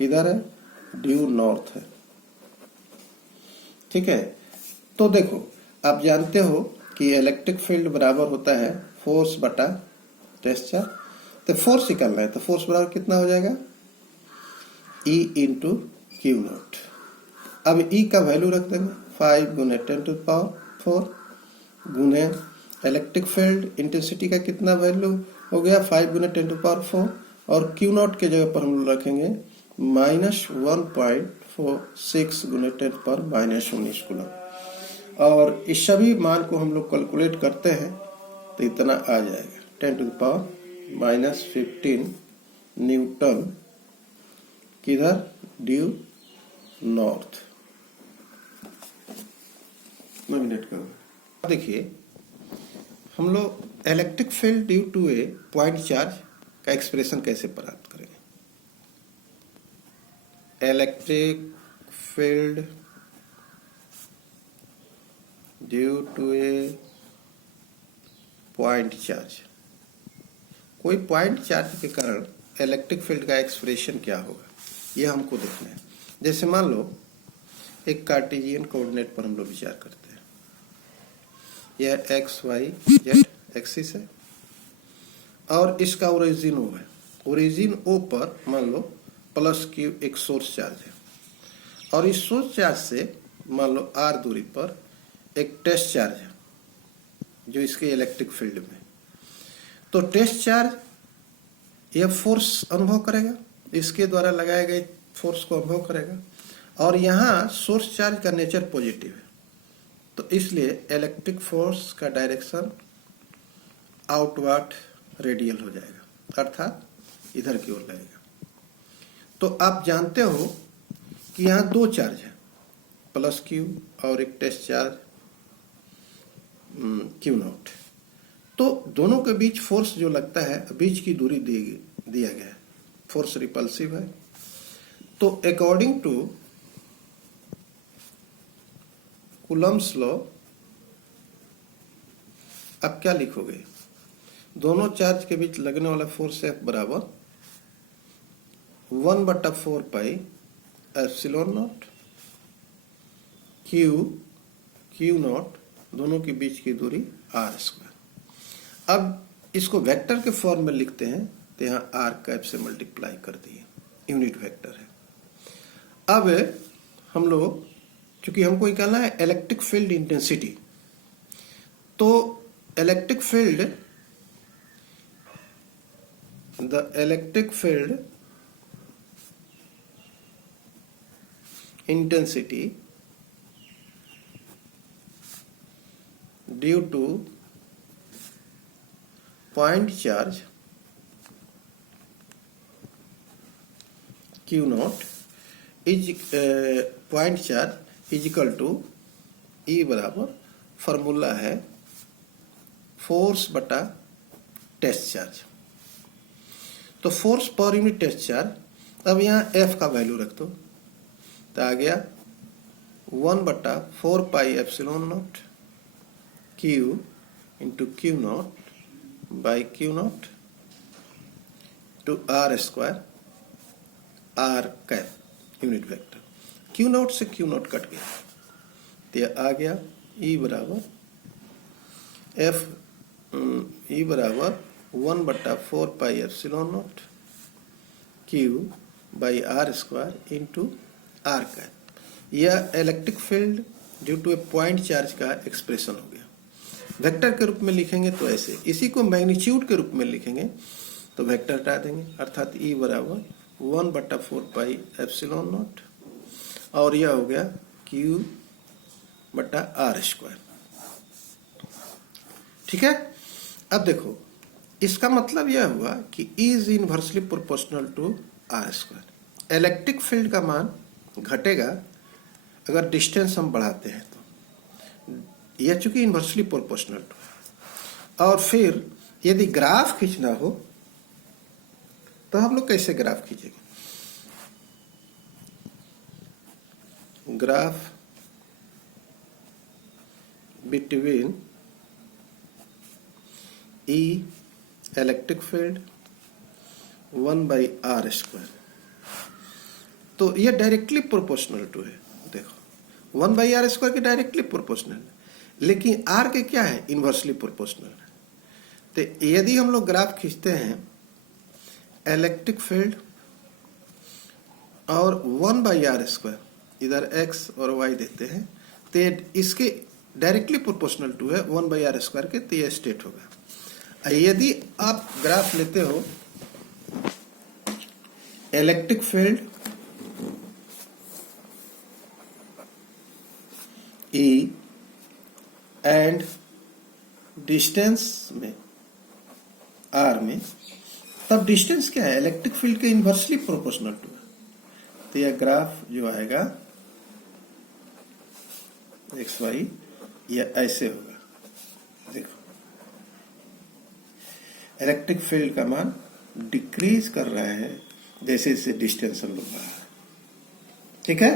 किधर है, due north है। ठीक है, तो देखो आप जानते हो कि इलेक्ट्रिक फील्ड बराबर होता है फोर्स बटा टेस्ट चार्ज। तो फोर्स निकालना है, तो फोर्स बराबर कितना हो जाएगा, E इंटू क्यू नॉट। अब E का वैल्यू रख देंगे 5 गुने 10⁴ गुने इलेक्ट्रिक फील्ड इंटेंसिटी का कितना वैल्यू हो गया 5 गुने 10⁴, और क्यू नॉट के जगह पर हम लोग रखेंगे -1.46 गुने 10⁻⁻19 कूलम। और इस सभी मान को हम लोग कैलकुलेट करते हैं तो इतना आ जाएगा 10⁻⁻15 न्यूटन किधर, ड्यू नॉर्थ। मिनट का देखिए, हम लोग electric field due to a point charge का एक्सप्रेशन कैसे प्राप्त करेंगे। Electric field due to a point charge, कोई पॉइंट चार्ज के कारण इलेक्ट्रिक फील्ड का एक्सप्रेशन क्या होगा, यह हमको देखना है। जैसे मान लो एक कार्टेशियन कोऑर्डिनेट पर हम लोग विचार करते हैं, यह एक्स वाई जेड एक्सिस है और इसका ओरिजिन ओ है। ओरिजिन ओ पर मान लो प्लस क्यू एक सोर्स चार्ज है, और इस सोर्स चार्ज से मान लो आर दूरी पर एक टेस्ट चार्ज है जो इसके इलेक्ट्रिक फील्ड में। तो टेस्ट चार्ज यह फोर्स अनुभव करेगा, इसके द्वारा लगाए गए फोर्स को अनुभव करेगा, और यहाँ सोर्स चार्ज का नेचर पॉजिटिव है, तो इसलिए इलेक्ट्रिक फोर्स का डायरेक्शन आउटवर्ड रेडियल हो जाएगा, अर्थात इधर की ओर लगेगा। तो आप जानते हो कि यहाँ दो चार्ज है, प्लस क्यू और एक टेस्ट चार्ज क्यू नॉट। तो दोनों के बीच फोर्स जो लगता है, बीच की दूरी दिया गया है, फोर्स रिपल्सिव है। तो अकॉर्डिंग टू कूलम्स लॉ अब क्या लिखोगे, दोनों चार्ज के बीच लगने वाला फोर्स F बराबर 1/4 pi epsilon naught Q not, दोनों के बीच की दूरी r²। अब इसको वेक्टर के फॉर्म में लिखते हैं तो यहाँ r कैप से मल्टीप्लाई कर दिए, यूनिट वेक्टर है। अब हम लोग क्योंकि हमको निकालना है इलेक्ट्रिक फील्ड इंटेंसिटी, तो electric field intensity due to point charge Q naught is point charge is equal to E बराबर फॉर्मूला है फोर्स बटा टेस्ट चार्ज। तो फोर्स पर यूनिट टेस्ट चार्ज, अब यहाँ F का वैल्यू रख दो, तो आ गया 1/4 pi epsilon naught q into q naught by q naught two r² r cap unit vector. Q naught से क्यू नॉट कट गया, तो आ गया E बराबर 1/4 pi epsilon naught q by r² into r cap. यह electric field due to a point charge का expression हो गया। वेक्टर के रूप में लिखेंगे तो ऐसे, इसी को मैग्नीट्यूड के रूप में लिखेंगे तो वेक्टर हटा देंगे, अर्थात E बराबर 1/4 पाई एप्सिलॉन नॉट, और यह हो गया Q/r²। ठीक है, अब देखो इसका मतलब यह हुआ कि E is inversely proportional to r²। इलेक्ट्रिक फील्ड का मान घटेगा अगर डिस्टेंस हम बढ़ाते हैं, तो यह चूंकि इनवर्सली प्रोपोर्शनल टू। और फिर यदि ग्राफ खींचना हो तो हम लोग कैसे ग्राफ खींचेंगे, graph between E electric field 1/r²। तो ये डायरेक्टली प्रोपोर्शनल टू है। देखो 1/r² के डायरेक्टली प्रोपोर्शनल, लेकिन r के क्या है, इनवर्सली प्रोपोर्शनल है। तो यदि हम लोग ग्राफ खींचते हैं इलेक्ट्रिक फील्ड और 1/r², इधर x और y देते हैं, तो इसके डायरेक्टली प्रोपोर्शनल टू है 1/r² के, तो ये स्टेट होगा। यदि आप ग्राफ लेते हो electric field E and distance में r में, तब डिस्टेंस क्या है, इलेक्ट्रिक फील्ड के इनवर्सली प्रोपोर्शनल टू है। तो यह ग्राफ जो आएगा XY यह ऐसे होगा। देखो इलेक्ट्रिक फील्ड का मान डिक्रीज कर रहा है जैसे जैसे डिस्टेंस हम लोग बढ़ा रहे हैं। ठीक है।